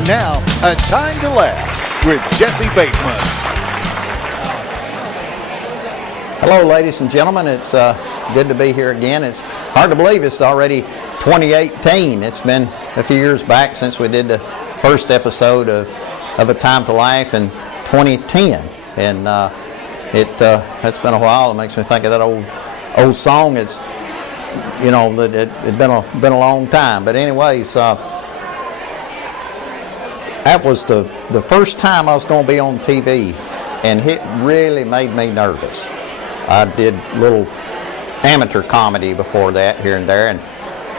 And now, A Time to Laugh with Jesse Bateman. Hello, ladies and gentlemen. It's good to be here again. It's hard to believe it's already 2018. It's been a few years back since we did the first episode of A Time to Laugh in 2010. And it's been a while. It makes me think of that old song. It's, you know, it's been a long time. But anyways, that was the first time I was going to be on TV, and it really made me nervous. I did little amateur comedy before that here and there,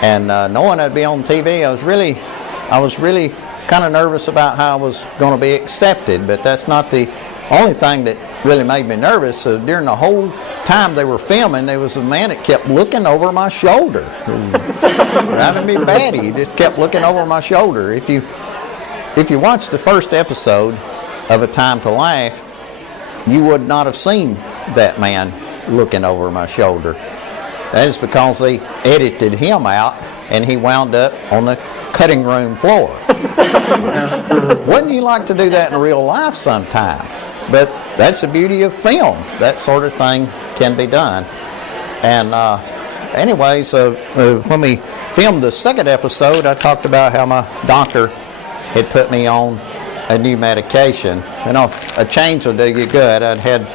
and knowing I'd be on TV, I was really kind of nervous about how I was going to be accepted. But that's not the only thing that really made me nervous. So during the whole time they were filming, there was a man that kept looking over my shoulder, driving me batty. He just kept looking over my shoulder. If you watch the first episode of A Time to Laugh, you would not have seen that man looking over my shoulder. That is because they edited him out, and he wound up on the cutting room floor. Wouldn't you like to do that in real life sometime? But that's the beauty of film. That sort of thing can be done. And anyway, so when we filmed the second episode, I talked about how my doctor had put me on a new medication. You know, a change will do you good. I'd had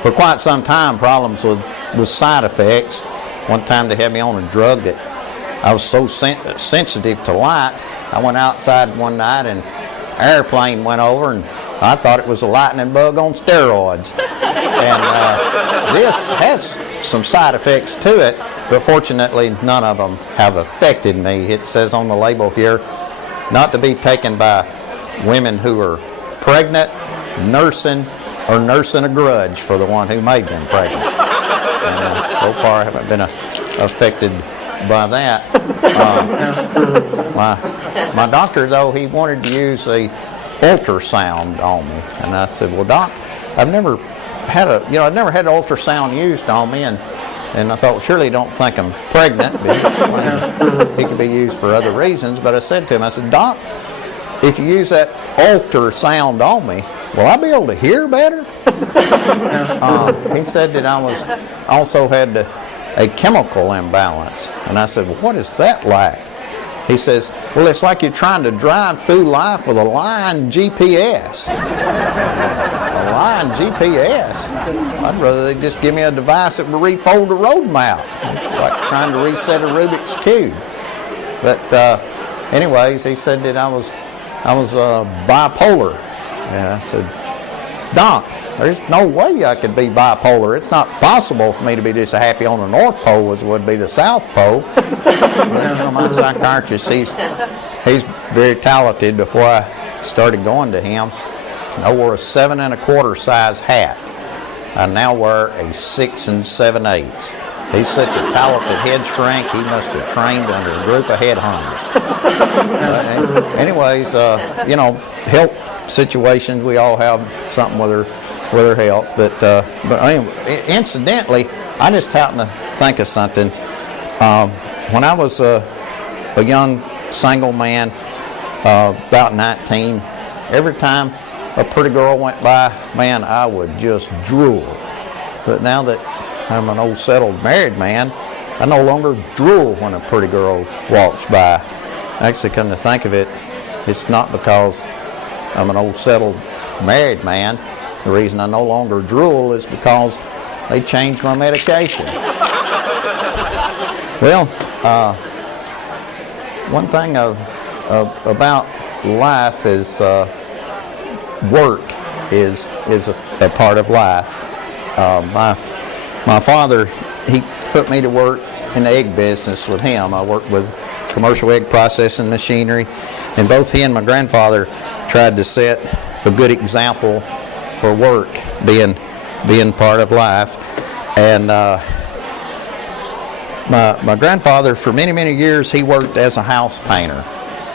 for quite some time problems with side effects. One time they had me on a drug that I was so sensitive to light. I went outside one night and an airplane went over, and I thought it was a lightning bug on steroids. And this has some side effects to it, but fortunately none of them have affected me. It says on the label here, not to be taken by women who are pregnant, nursing, or nursing a grudge for the one who made them pregnant. And so far I haven't been affected by that. My doctor, though, he wanted to use a ultrasound on me, and I said, "Well, Doc, I've never had an ultrasound used on me," and I thought, well, surely he don't think I'm pregnant, but he explained it could be used for other reasons. But I said to him, I said, "Doc, if you use that ultrasound on me, will I be able to hear better?" He said that I also had a chemical imbalance. And I said, "Well, what is that like?" He says, "Well, it's like you're trying to drive through life with a lying GPS. A lying GPS? I'd rather they just give me a device that will refold a road map, like trying to reset a Rubik's Cube." But anyways, he said that I was bipolar. And I said, "Doc, there's no way I could be bipolar. It's not possible for me to be just as happy on the North Pole as it would be the South Pole." But, you know, my psychiatrist, he's very talented. Before I started going to him, I wore a 7 1/4 size hat. I now wear a 6 7/8. He's such a talented head shrink, he must have trained under a group of headhunters. Anyways, you know, health situations, we all have something with our health. But anyway, incidentally, I just happened to think of something. When I was a young single man, about 19, every time a pretty girl went by, man, I would just drool. But now that I'm an old settled married man, I no longer drool when a pretty girl walks by. Actually, come to think of it, it's not because I'm an old settled married man. The reason I no longer drool is because they changed my medication. Well, one thing about life is work is a part of life. My father, he put me to work in the egg business with him. I worked with commercial egg processing machinery, and both he and my grandfather tried to set a good example for work being part of life. And my grandfather, for many years, he worked as a house painter,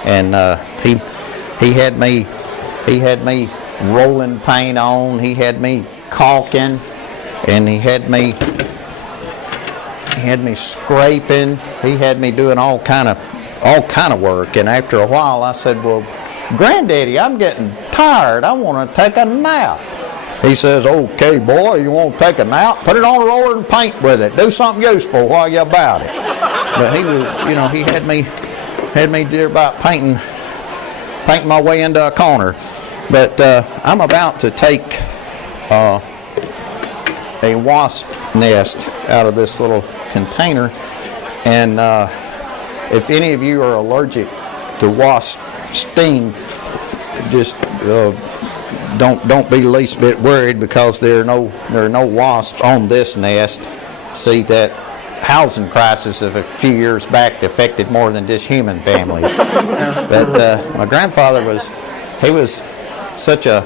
and he had me rolling paint on, he had me caulking, and he had me scraping, he had me doing all kind of work. And after a while I said, well, "Granddaddy, I'm getting tired. I want to take a nap." He says, "Okay, boy, you want to take a nap? Put it on a roller and paint with it. Do something useful while you're about it." But he was, he had me there about painting my way into a corner. But I'm about to take a wasp nest out of this little container, and if any of you are allergic to wasp sting, just don't be the least bit worried, because there are no wasps on this nest. See, that housing crisis of a few years back affected more than just human families. But my grandfather was such a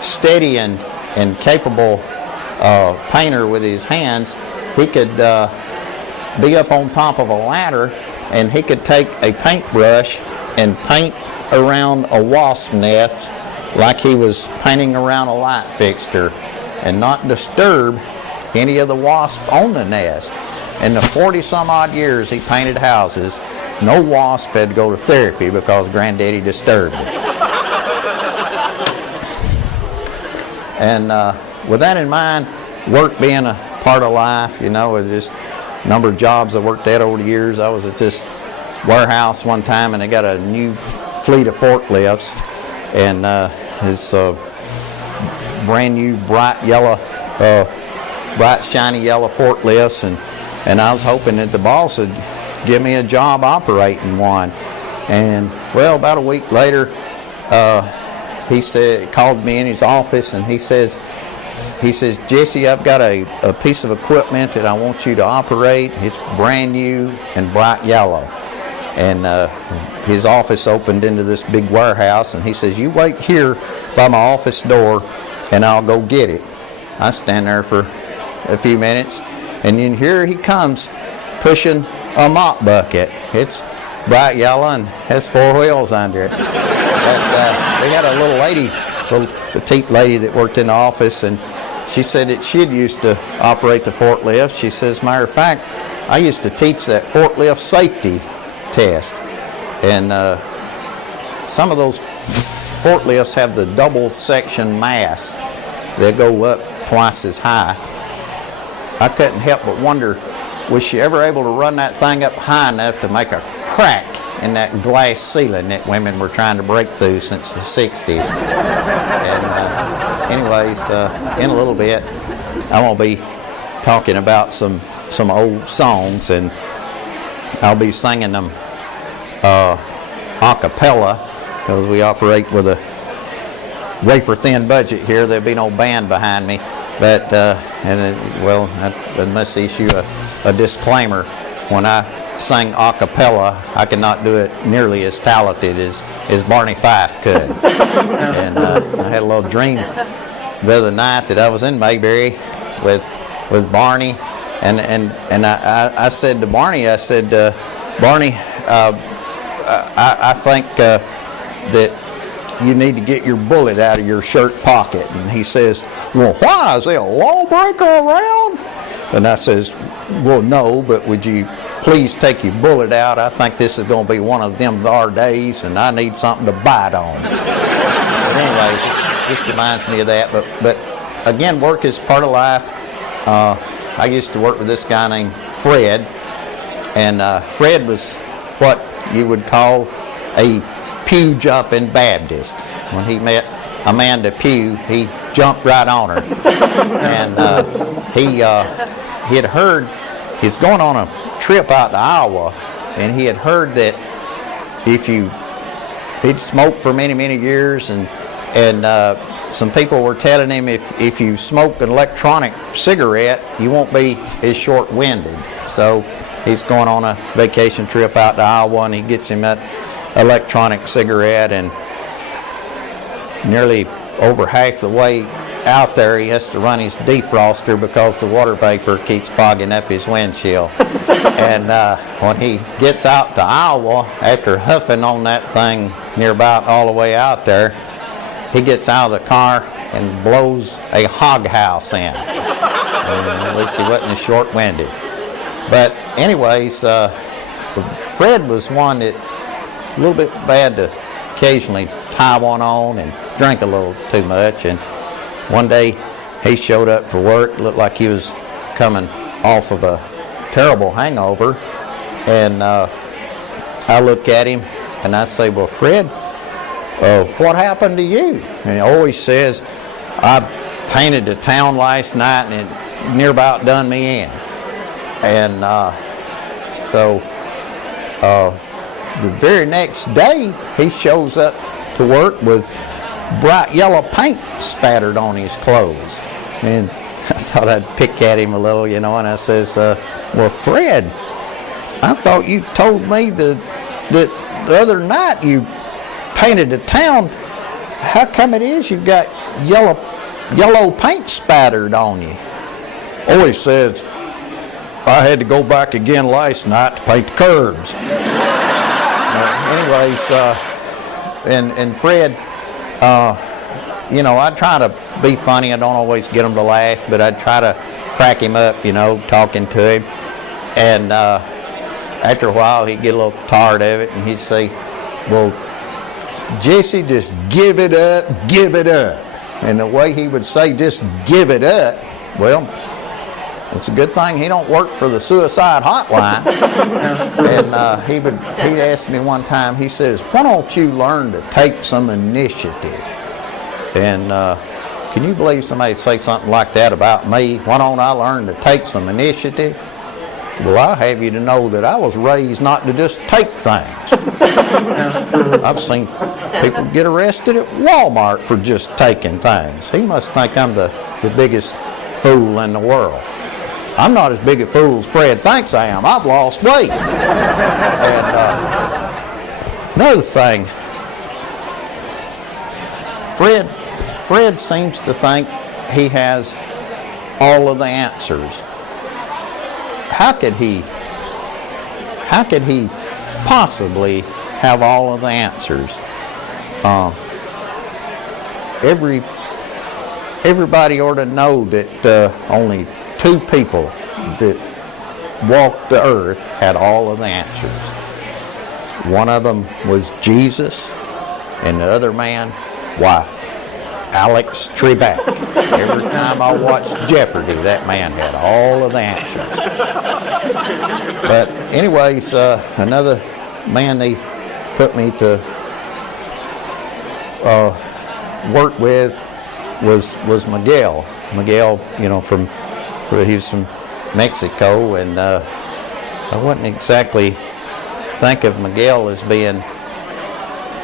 steady and capable painter with his hands. He could be up on top of a ladder, and he could take a paintbrush and paint around a wasp nest like he was painting around a light fixture, and not disturb any of the wasps on the nest. In the 40 some odd years he painted houses, no wasp had to go to therapy because Granddaddy disturbed it. And with that in mind, work being a part of life, it's just a number of jobs I worked at over the years. I was at this warehouse one time, and they got a new fleet of forklifts, and it's brand new bright shiny yellow forklifts, and I was hoping that the boss would give me a job operating one. And well, about a week later, he called me in his office, and he says, "Jesse, I've got a piece of equipment that I want you to operate. It's brand new and bright yellow." And his office opened into this big warehouse, and he says, "You wait here by my office door, and I'll go get it." I stand there for a few minutes, and then here he comes pushing a mop bucket. It's bright yellow and has 4 wheels under it. But, we had a little petite lady that worked in the office, and she said that she'd used to operate the forklift. She says, "Matter of fact, I used to teach that forklift safety test." And some of those forklifts have the double section mast that go up twice as high. I couldn't help but wonder, was she ever able to run that thing up high enough to make a crack in that glass ceiling that women were trying to break through since the 60s. And anyways, in a little bit, I'm going to be talking about some old songs, and I'll be singing them a cappella, because we operate with a wafer-thin budget here. There'll be no band behind me. But, I must issue a disclaimer. When I sing a cappella, I cannot do it nearly as talented as Barney Fife could. And I had a little dream the other night that I was in Mayberry with Barney, and I said to Barney, Barney, I think that you need to get your bullet out of your shirt pocket. And he says, "Well, why? Is there a lawbreaker around?" And I says, "Well, no, but would you please take your bullet out? I think this is going to be one of them thar days, and I need something to bite on." But anyways, it just reminds me of that. But again, work is part of life. I used to work with this guy named Fred, and Fred was what you would call a pew jumping Baptist. When he met Amanda Pugh, he jumped right on her. And he had heard, he's going on a trip out to Iowa, and he had heard that he'd smoked for many, many years, and some people were telling him if you smoke an electronic cigarette, you won't be as short-winded. So he's going on a vacation trip out to Iowa, and he gets him that electronic cigarette, and nearly over half the way out there he has to run his defroster because the water vapor keeps fogging up his windshield. And when he gets out to Iowa, after huffing on that thing near about all the way out there, he gets out of the car and blows a hog house in. And at least he wasn't as short-winded. But anyways, Fred was one that a little bit bad to occasionally tie one on and drink a little too much. And one day he showed up for work, looked like he was coming off of a terrible hangover. And I look at him and I say, well, Fred, what happened to you? And he always says, I painted the town last night and it near about done me in. And so the very next day, he shows up to work with bright yellow paint spattered on his clothes. And I thought I'd pick at him a little, and I says, well, Fred, I thought you told me that the other night you painted the town. How come it is you've got yellow paint spattered on you? Always says, I had to go back again last night to paint the curbs. Anyways, and Fred, I try to be funny. I don't always get him to laugh, but I try to crack him up, talking to him. And after a while, he'd get a little tired of it, and he'd say, well, Jesse, just give it up, give it up. And the way he would say, just give it up, well, it's a good thing he don't work for the suicide hotline. And he'd ask me one time, he says, why don't you learn to take some initiative? And can you believe somebody'd say something like that about me? Why don't I learn to take some initiative? Well, I have you to know that I was raised not to just take things. I've seen people get arrested at Walmart for just taking things. He must think I'm the biggest fool in the world. I'm not as big a fool as Fred thinks I am. I've lost weight. And another thing, Fred seems to think he has all of the answers. How could he possibly have all of the answers? Everybody ought to know that only two people that walked the earth had all of the answers. One of them was Jesus, and the other man, why, Alex Trebek. Every time I watched Jeopardy, that man had all of the answers. But anyways, another man they put me to work with was Miguel. Miguel, he was from Mexico, and I wouldn't exactly think of Miguel as being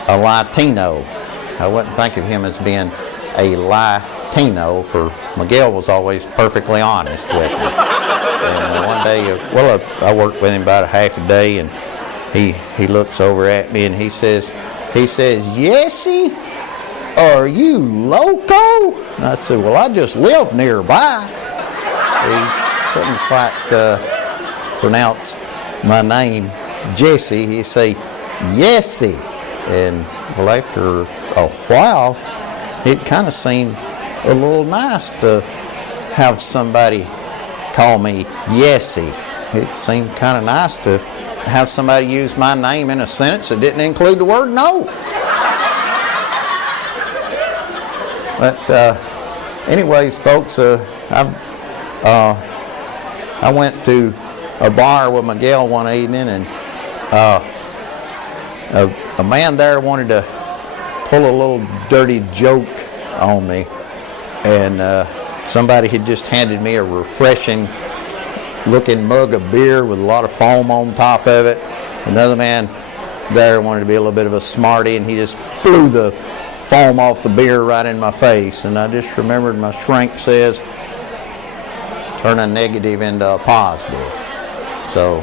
a Latino. I wouldn't think of him as being a Latino, for Miguel was always perfectly honest with me. And one day, I worked with him about a half a day, and he looks over at me and he says, Jesse, are you loco? And I said, well, I just live nearby. He couldn't quite pronounce my name, Jesse. He say, Yessie. And well, after a while, it kind of seemed a little nice to have somebody call me Yessie. It seemed kind of nice to have somebody use my name in a sentence that didn't include the word no. But anyways, folks, I went to a bar with Miguel one evening, and a man there wanted to pull a little dirty joke on me, and somebody had just handed me a refreshing looking mug of beer with a lot of foam on top of it. Another man there wanted to be a little bit of a smarty, and he just blew the foam off the beer right in my face. And I just remembered my shrink says, turn a negative into a positive. So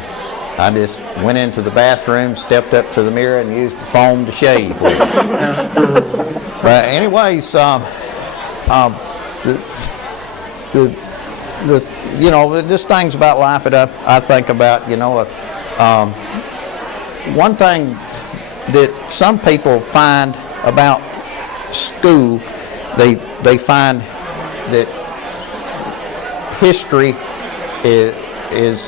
I just went into the bathroom, stepped up to the mirror, and used the foam to shave with it. But anyways, just things about life that I think about. One thing that some people find about school, they find that history is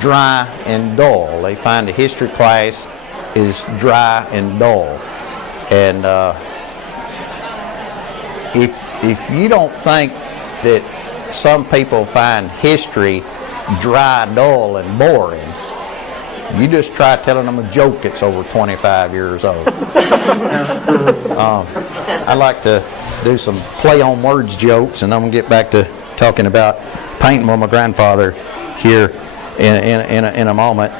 dry and dull. They find the history class is dry and dull. And if you don't think that some people find history dry, dull, and boring, you just try telling them a joke that's over 25 years old. I like to do some play on words jokes, and I'm going to get back to talking about painting with my grandfather here in a moment.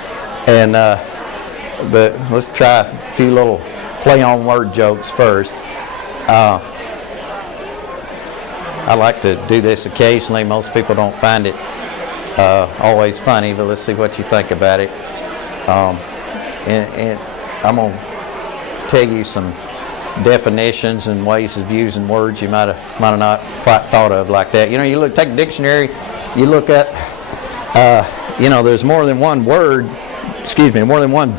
And but let's try a few little play on word jokes first. I like to do this occasionally. Most people don't find it always funny, but let's see what you think about it. And I'm going to tell you some definitions and ways of using words you might have not quite thought of like that. You know, you take a dictionary, you look at, you know, there's more than one word, more than one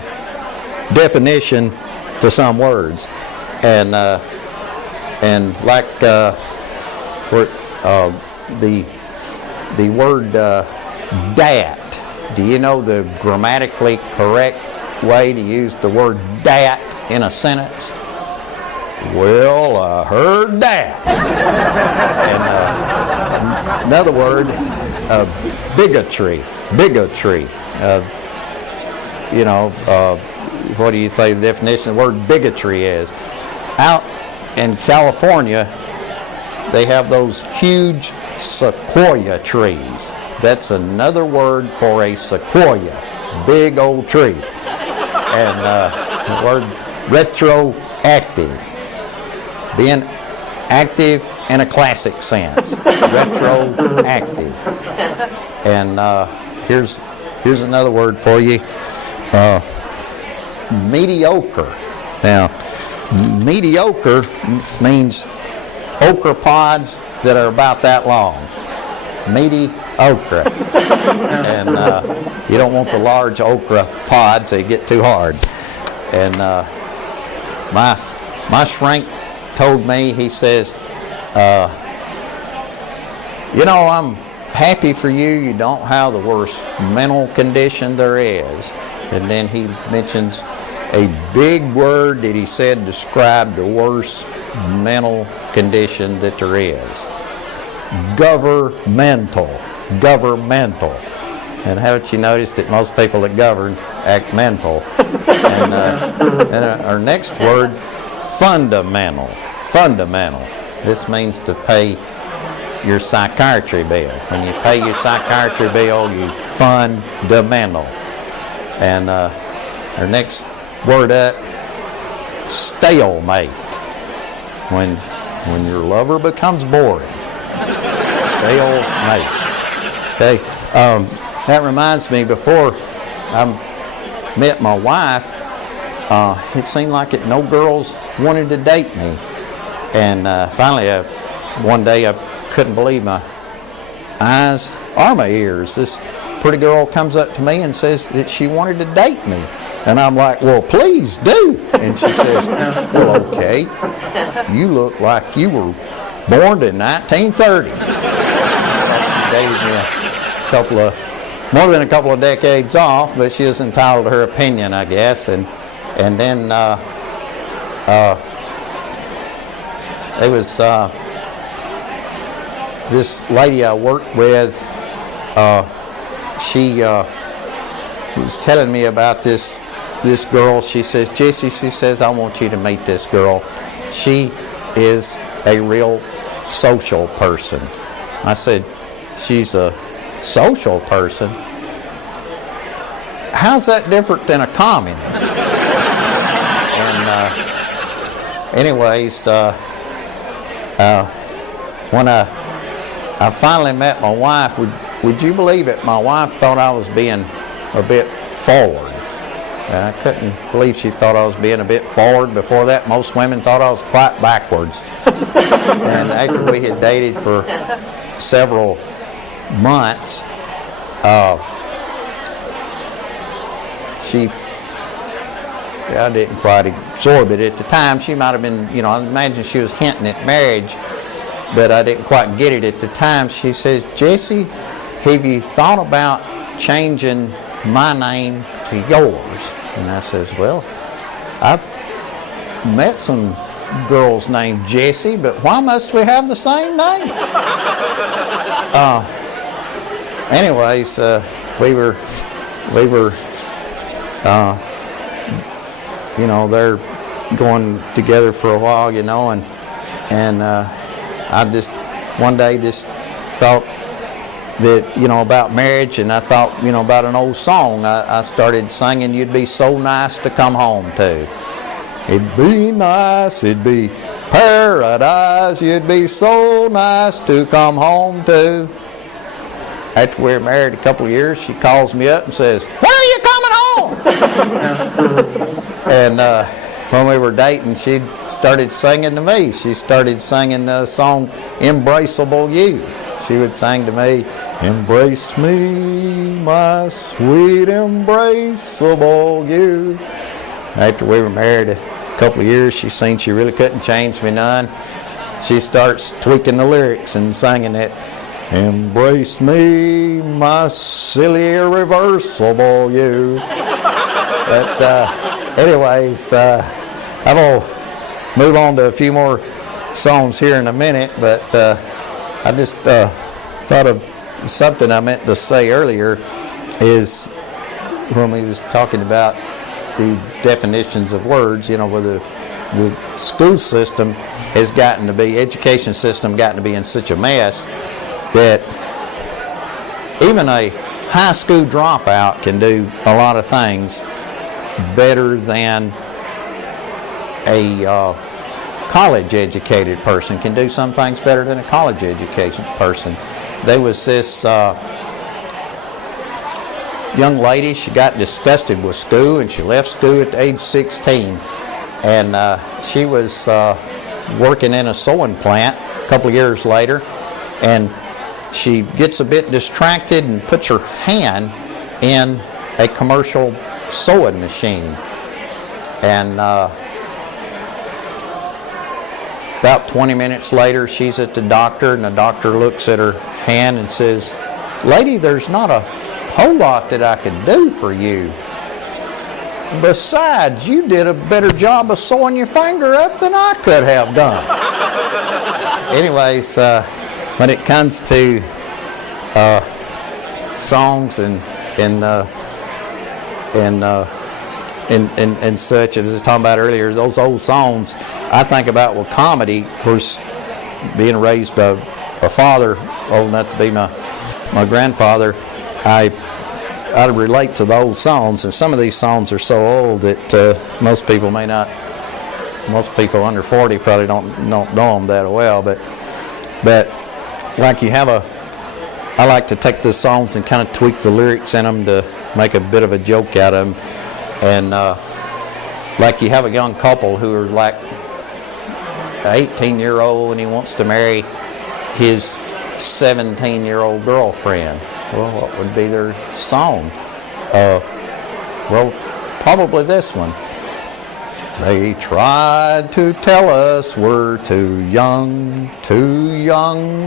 definition to some words. And like the word dat. Do you know the grammatically correct way to use the word dat in a sentence? Well, I heard that. And another word, bigotry. Bigotry. You know, what do you say the definition of the word bigotry is? Out in California, they have those huge sequoia trees. That's another word for a sequoia, big old tree. And the word retroactive, being active in a classic sense, retroactive. And here's another word for you, mediocre. Now, mediocre means okra pods that are about that long. Okra. And you don't want the large okra pods, they get too hard. And my shrink told me, he says, you know, I'm happy for you, you don't have the worst mental condition there is. And then he mentions a big word that he said described the worst mental condition that there is. Governmental. And haven't you noticed that most people that govern act mental? And our next word, fundamental. This means to pay your psychiatry bill. When you pay your psychiatry bill, you fundamental. And our next word up, stalemate. When your lover becomes boring. Stalemate. Okay, that reminds me, before I met my wife, it seemed like no girls wanted to date me. And finally, one day I couldn't believe my eyes or my ears. This pretty girl comes up to me and says that she wanted to date me. And I'm like, well, please do. And she says, well, okay, you look like you were born in 1930. She dated me more than a couple of decades off, but she was entitled to her opinion, I guess. And then it was this lady I worked with. She was telling me about this girl. She says, Jesse, she says, I want you to meet this girl. She is a real social person. I said, she's a social person? How's that different than a communist? And anyways, when I finally met my wife, would you believe it? My wife thought I was being a bit forward. And I couldn't believe she thought I was being a bit forward. Before that, most women thought I was quite backwards. And after we had dated for several months, I didn't quite absorb it at the time. She might have been, I imagine she was hinting at marriage, but I didn't quite get it at the time. She says, Jesse, have you thought about changing my name to yours? And I says, well, met some girls named Jessie, but why must we have the same name? Anyways, we were, you know, they're going together for a while, you know, and I just one day just thought that, you know, about marriage, and I thought, you know, about an old song. I started singing, "You'd be so nice to come home to. It'd be nice, it'd be paradise, you'd be so nice to come home to." After we were married a couple of years, she calls me up and says, "When are you coming home?" And when we were dating, she started singing to me. She started singing the song "Embraceable You." She would sing to me, "Embrace me, my sweet embraceable you." After we were married a couple of years, she seen she really couldn't change me none. She starts tweaking the lyrics and singing it, "Embrace me, my silly irreversible you." But anyways, I'm going to move on to a few more songs here in a minute, but I just thought of something I meant to say earlier is when we was talking about the definitions of words, you know, whether the school system has gotten to be, education system gotten to be in such a mess that even a high school dropout can do a lot of things better than a college educated person can do some things better than a college education person. There was this young lady, she got disgusted with school and she left school at age 16, and she was working in a sewing plant a couple of years later, and she gets a bit distracted and puts her hand in a commercial sewing machine, and about 20 minutes later she's at the doctor, and the doctor looks at her hand and says, "Lady, there's not a whole lot that I could do for you. Besides, you did a better job of sewing your finger up than I could have done." Anyways, when it comes to songs and such, as I was talking about earlier, those old songs, I think about with comedy. Of course, being raised by a father old enough to be my grandfather, I relate to the old songs, and some of these songs are so old that most people under 40 probably don't know them that well, but like I like to take the songs and kind of tweak the lyrics in them to make a bit of a joke out of them, and like you have a young couple who are like an 18-year-old and he wants to marry his 17-year-old girlfriend. Well, what would be their song? Well, probably this one. They tried to tell us we're too young to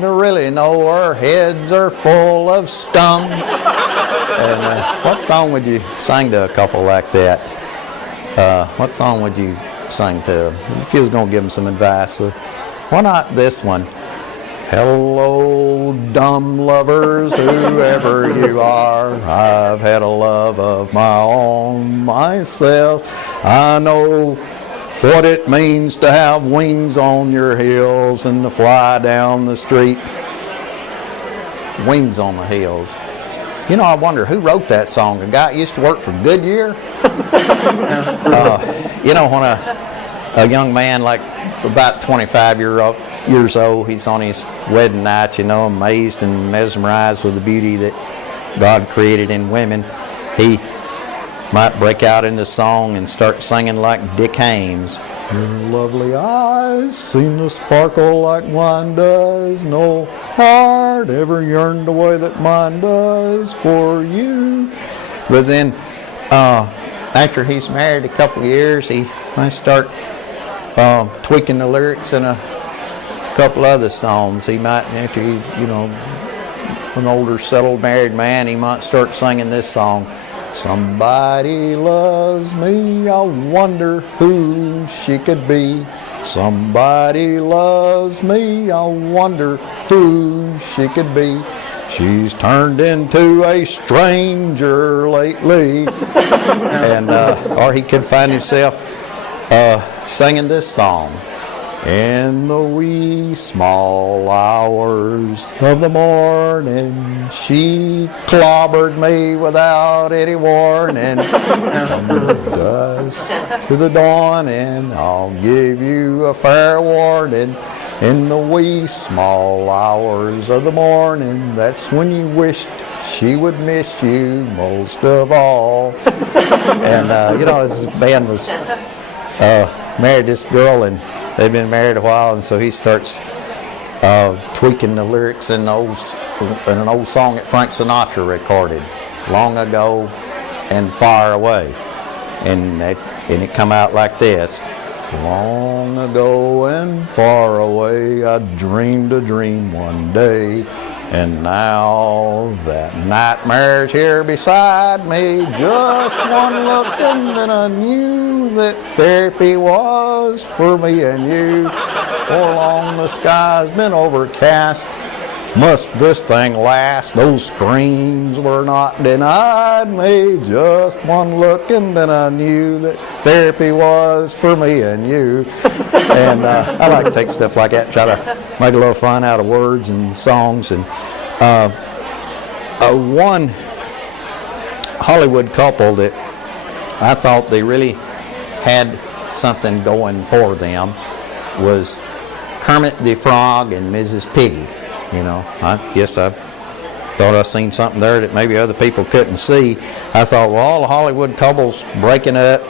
really know our heads are full of scum. And what song would you sing to a couple like that? What song would you sing to them if you was going to give them some advice? Why not this one? Hello, dumb lovers, whoever you are, I've had a love of my own myself. I know what it means to have wings on your heels and to fly down the street. Wings on the hills. You know, I wonder who wrote that song. A guy that used to work for Goodyear? You know, when a young man like about 25 years old, he's on his wedding night, you know, amazed and mesmerized with the beauty that God created in women, he might break out into song and start singing like Dick Haymes. Your lovely eyes seem to sparkle like wine does. No heart ever yearned the way that mine does for you. But then, after he's married a couple of years, he might start tweaking the lyrics in a couple other songs. He might, after you know, an older settled married man, he might start singing this song. Somebody loves me, I wonder who she could be. Somebody loves me, I wonder who she could be. She's turned into a stranger lately. And or he could find himself singing this song. In the wee small hours of the morning, she clobbered me without any warning. From the dusk to the dawning, I'll give you a fair warning. In the wee small hours of the morning, that's when you wished she would miss you most of all. And his band was married this girl, and they've been married a while, and so he starts tweaking the lyrics in an old song that Frank Sinatra recorded long ago and far away, and it come out like this. Long ago and far away, I dreamed a dream one day, and now that nightmare's here beside me. Just one look and then I knew that therapy was for me and you. For long the sky's been overcast. Must this thing last? Those screams were not denied me. Just one look and then I knew that therapy was for me and you. And I like to take stuff like that, try to make a little fun out of words and songs. And one Hollywood couple that I thought they really had something going for them was Kermit the Frog and Mrs. Piggy. I guess I thought I seen something there that maybe other people couldn't see. I thought, well, all the Hollywood couples breaking up,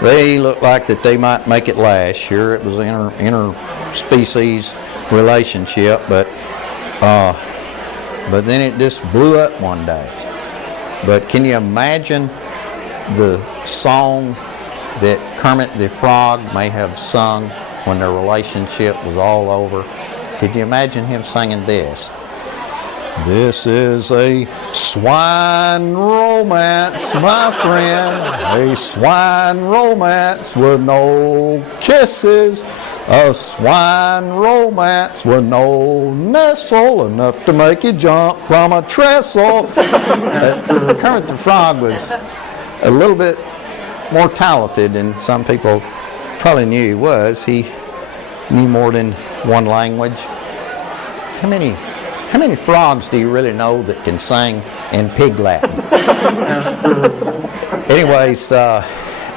they look like that they might make it last. Sure, it was an interspecies relationship, but then it just blew up one day. But can you imagine the song that Kermit the Frog may have sung when their relationship was all over? Could you imagine him singing this? This is a swine romance, my friend, a swine romance with no kisses, a swine romance with no nestle, enough to make you jump from a trestle. Kermit the Frog was a little bit more talented than some people probably knew he was. He knew more than one language. How many frogs do you really know that can sing in Pig Latin? Anyways, I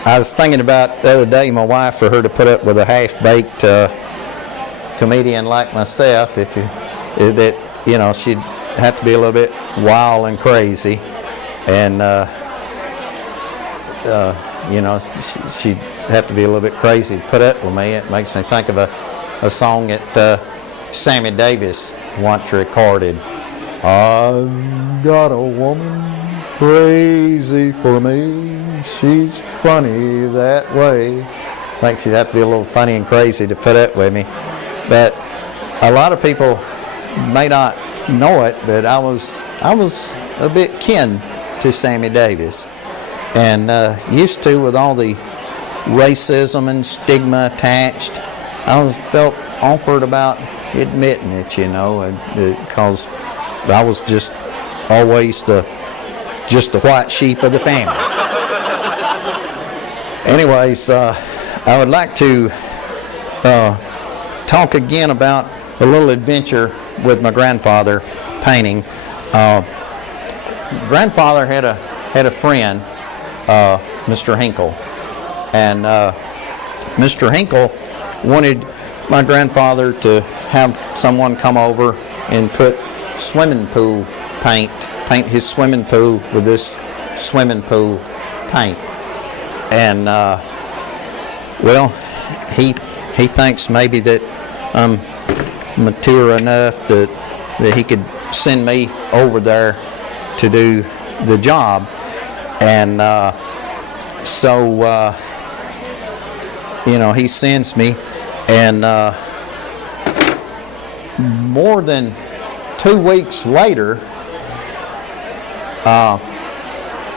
was thinking about the other day, my wife, for her to put up with a half-baked comedian like myself, she'd have to be a little bit wild and crazy, and she'd have to be a little bit crazy to put up with me. It makes me think of a song that Sammy Davis once recorded. I've got a woman crazy for me. She's funny that way. I think she'd have to be a little funny and crazy to put up with me. But a lot of people may not know it, but I was a bit kin to Sammy Davis, and used to, with all the racism and stigma attached, I felt awkward about admitting it, because I was just always the white sheep of the family. Anyways, I would like to talk again about a little adventure with my grandfather painting. Grandfather had a friend, Mr. Hinkle, and Mr. Hinkle wanted my grandfather to have someone come over and put swimming pool paint his swimming pool with this swimming pool paint. And he thinks maybe that I'm mature enough that he could send me over there to do the job. And so he sends me, and more than 2 weeks later,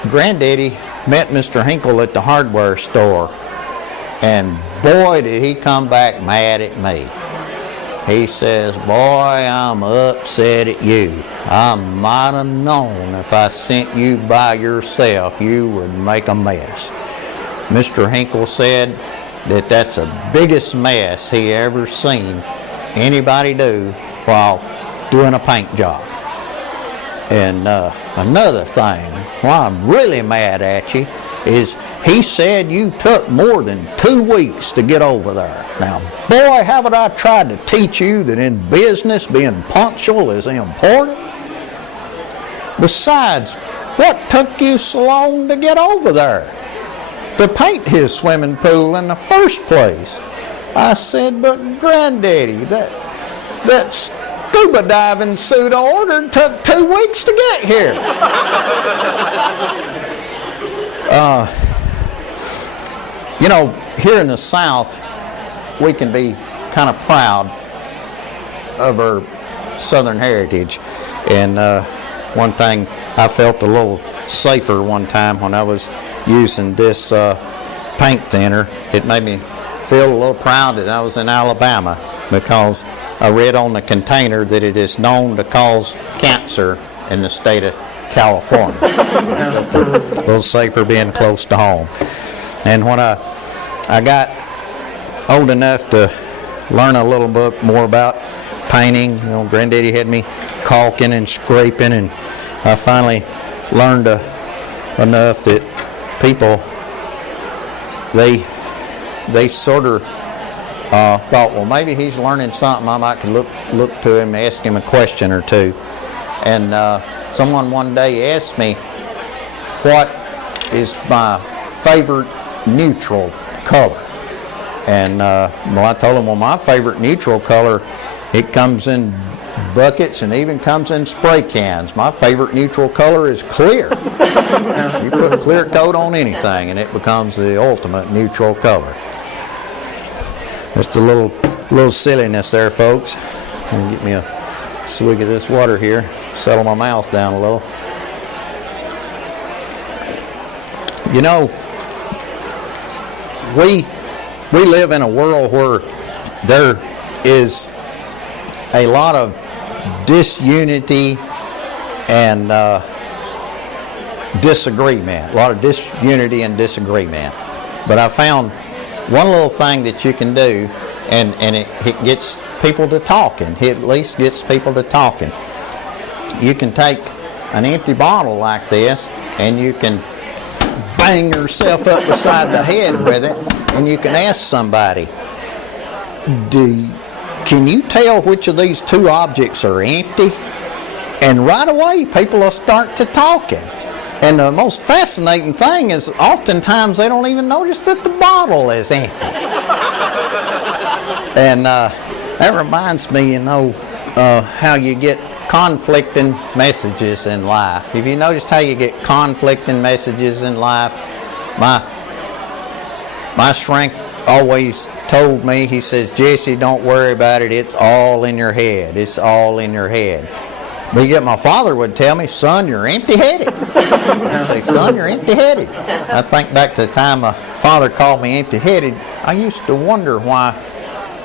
Granddaddy met Mr. Hinkle at the hardware store, and boy, did he come back mad at me. He says, boy, I'm upset at you. I might have known if I sent you by yourself, you would make a mess. Mr. Hinkle said that that's the biggest mess he ever seen anybody do while doing a paint job. And another thing, why I'm really mad at you, is he said you took more than 2 weeks to get over there. Now, boy, haven't I tried to teach you that in business being punctual is important? Besides, what took you so long to get over there? To paint his swimming pool in the first place? I said, but Granddaddy, that scuba diving suit I ordered took 2 weeks to get here. You know, here in the South, we can be kind of proud of our Southern heritage. And one thing, I felt a little safer one time when I was using this paint thinner. It made me feel a little proud that I was in Alabama, because I read on the container that it is known to cause cancer in the state of California. A little safer being close to home. And when I got old enough to learn a little bit more about painting, you know, Granddaddy had me caulking and scraping, and I finally learned enough that people, they sort of thought, well, maybe he's learning something. I might could look to him, ask him a question or two. And someone one day asked me, what is my favorite neutral color? And well, I told him, well, my favorite neutral color, it comes in buckets and even comes in spray cans. My favorite neutral color is clear. You put clear coat on anything and it becomes the ultimate neutral color. Just a little silliness there, folks. Let me get me a swig of this water here, settle my mouth down a little. You know, we live in a world where there is a lot of disunity and disagreement. A lot of disunity and disagreement. But I found one little thing that you can do, and it gets people to talking. It at least gets people to talking. You can take an empty bottle like this, and you can bang yourself up beside the head with it, and you can ask somebody, can you tell which of these two objects are empty? And right away, people will start to talking. And the most fascinating thing is oftentimes they don't even notice that the bottle is empty. And that reminds me, you know, how you get conflicting messages in life. Have you noticed how you get conflicting messages in life? My shrink always told me, he says, Jesse, don't worry about it. It's all in your head. It's all in your head. But yet my father would tell me, son, you're empty-headed. I'd say, son, you're empty-headed. I think back to the time my father called me empty-headed, I used to wonder why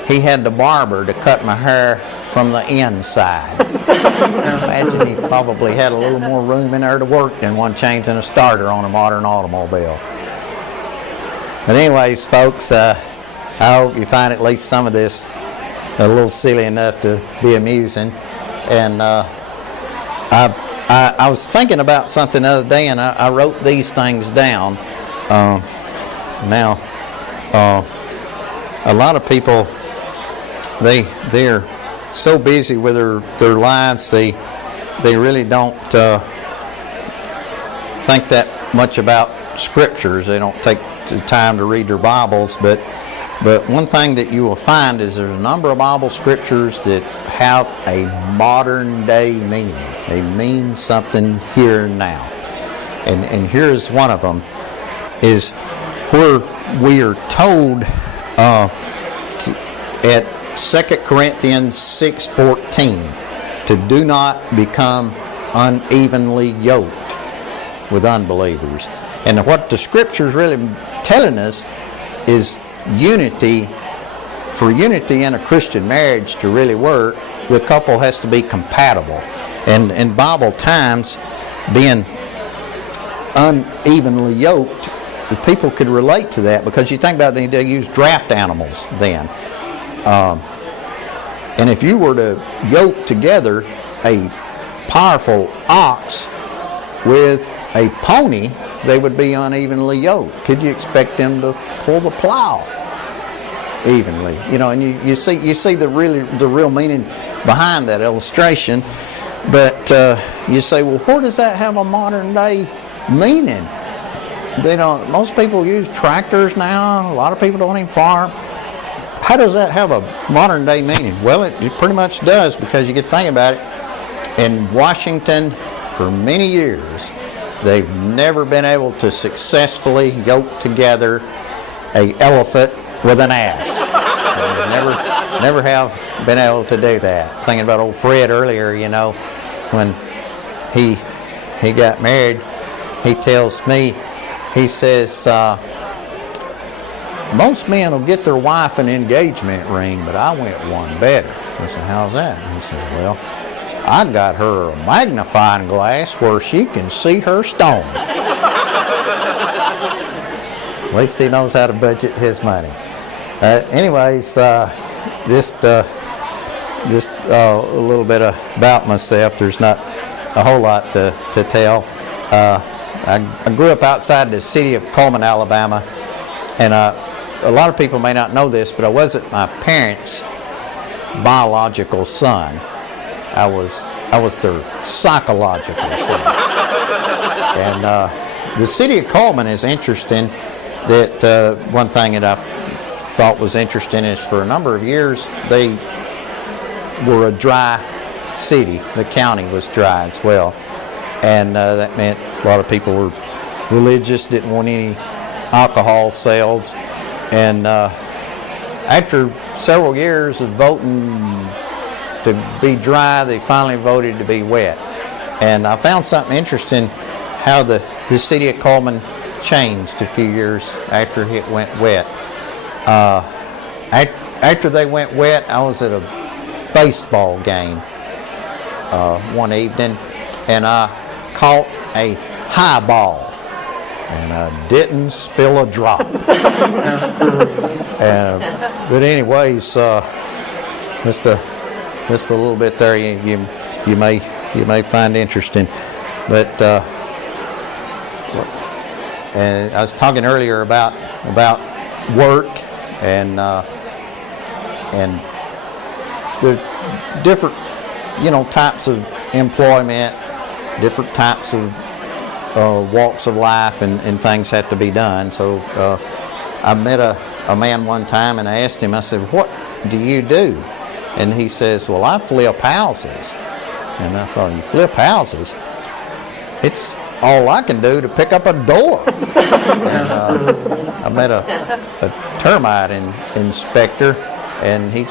he had the barber to cut my hair from the inside. Imagine he probably had a little more room in there to work than one changing a starter on a modern automobile. But anyways, folks, I hope you find at least some of this a little silly enough to be amusing. And I was thinking about something the other day, and I wrote these things down. Now, a lot of people, they're so busy with their lives, they really don't think that much about scriptures. They don't take the time to read their Bibles, but one thing that you will find is there's a number of Bible scriptures that have a modern day meaning. They mean something here and now. And here's one of them, is where we are told at 2 Corinthians 6:14 to do not become unevenly yoked with unbelievers. And what the Scripture's really telling us is unity. For unity in a Christian marriage to really work, the couple has to be compatible. And in Bible times, being unevenly yoked, the people could relate to that, because you think about it, they use draft animals then. And if you were to yoke together a powerful ox with a pony, they would be unevenly yoked. Could you expect them to pull the plow evenly? You know, and you see the real meaning behind that illustration. But you say, well, where does that have a modern day meaning? They don't. Most people use tractors now. A lot of people don't even farm. How does that have a modern day meaning? Well, it pretty much does, because you get to think about it. In Washington, for many years, they've never been able to successfully yoke together an elephant with an ass. Never have been able to do that. Thinking about old Fred earlier, you know, when he got married, he tells me, he says, most men will get their wife an engagement ring, but I went one better. I said, how's that? And he said, well, I got her a magnifying glass where she can see her stone. At least he knows how to budget his money. Anyways, just a little bit about myself. There's not a whole lot to tell. I grew up outside the city of Cullman, Alabama, and a lot of people may not know this, but I wasn't my parents' biological son. I was their psychological son. And the city of Cullman is interesting. That one thing that I thought was interesting is, for a number of years they were a dry city. The county was dry as well, and that meant a lot of people were religious, didn't want any alcohol sales. And after several years of voting to be dry, they finally voted to be wet. And I found something interesting, how the city of Cullman changed a few years after it went wet. After they went wet, I was at a baseball game one evening, and I caught a high ball, and I didn't spill a drop. But anyways, just a little bit there you may find interesting. But and I was talking earlier about work, and the different types of employment, different types of walks of life, and things have to be done. So I met a man one time, and I asked him, I said, what do you do? And he says, well, I flip houses. And I thought, you flip houses? It's all I can do to pick up a door. And I met a termite inspector, and he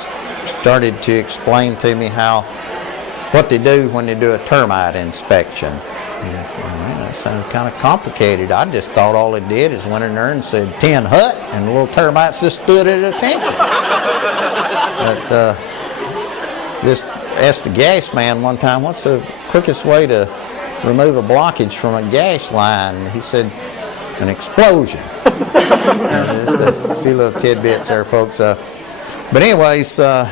started to explain to me what they do when they do a termite inspection. That sounded kind of complicated. I just thought all it did is went in there and said tin hut, and the little termites just stood at attention. But just asked the gas man one time, what's the quickest way to remove a blockage from a gas line? And he said, an explosion. Just a few little tidbits there, folks. But anyways, I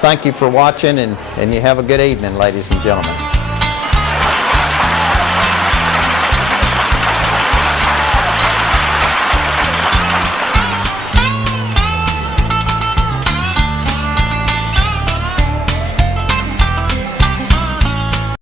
thank you for watching, and you have a good evening, ladies and gentlemen.